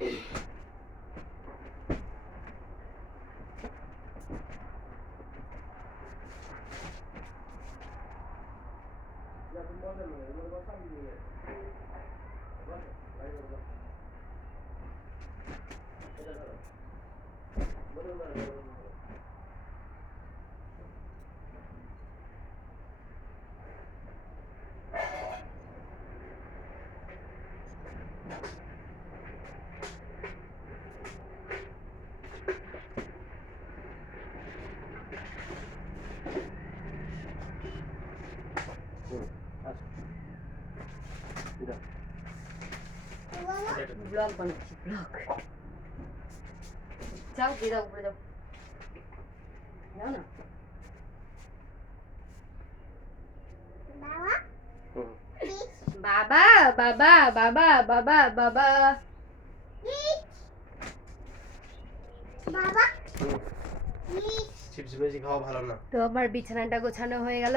Ya, tú mándame, yo me lo voy a salir. Vlog বানাচ্ছি vlog যাও দিয়ে দাও উপরে যাও যাও না বাবা বাবা বাবা বাবা বাবা চিপস বেশি খাওয়া ভালো না। তো আমার বিছানাটা গোছানো হয়ে গেল।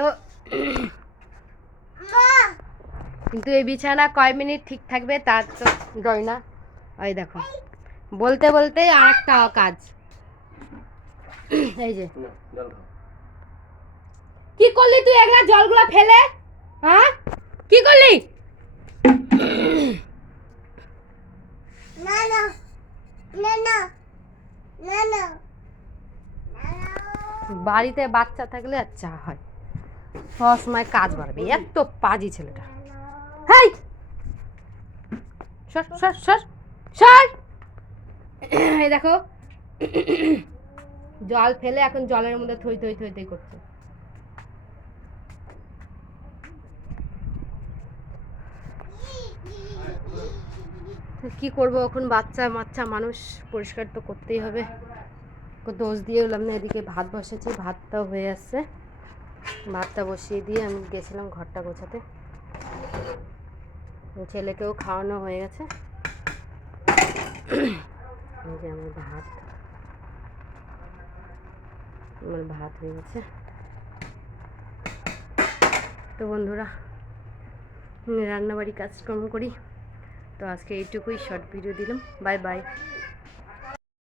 কিন্তু এই বিছানা কয় মিনিট ঠিক থাকবে তার তো জয় না। ওই দেখো। বলতে বলতে আর একটা কাজ। এই যে। কি করলি তুই? এগুলা জলগুলো ফেলে? হ্যাঁ? কি করলি? বাড়িতে বাচ্চা থাকলে আর চা হয়। সবসময় কাজ বাড়বে। এত পাজি ছেলেটা। সর এই দেখো। জল ফেলে এখন জলের মধ্যে থই থই থই থই করছে। কি করব এখন? বাচ্চা মাচ্চা মানুষ পরিষ্কার তো করতেই হবে। দোষ দিয়ে হলাম না, এদিকে ভাত বসেছি, ভাতটাও হয়ে আসছে। ভাতটা বসিয়ে দিয়ে আমি গেছিলাম ঘরটা গোছাতে। ছেলেকেও খাওয়ানো হয়ে গেছে। এই যে আমার ভাত। আমার ভাত হয়ে গেছে। তো বন্ধুরা রান্নাবাড়ি কাজকর্ম করি। তো আজকে এইটুকুই শর্ট ভিডিও দিলাম। Bye bye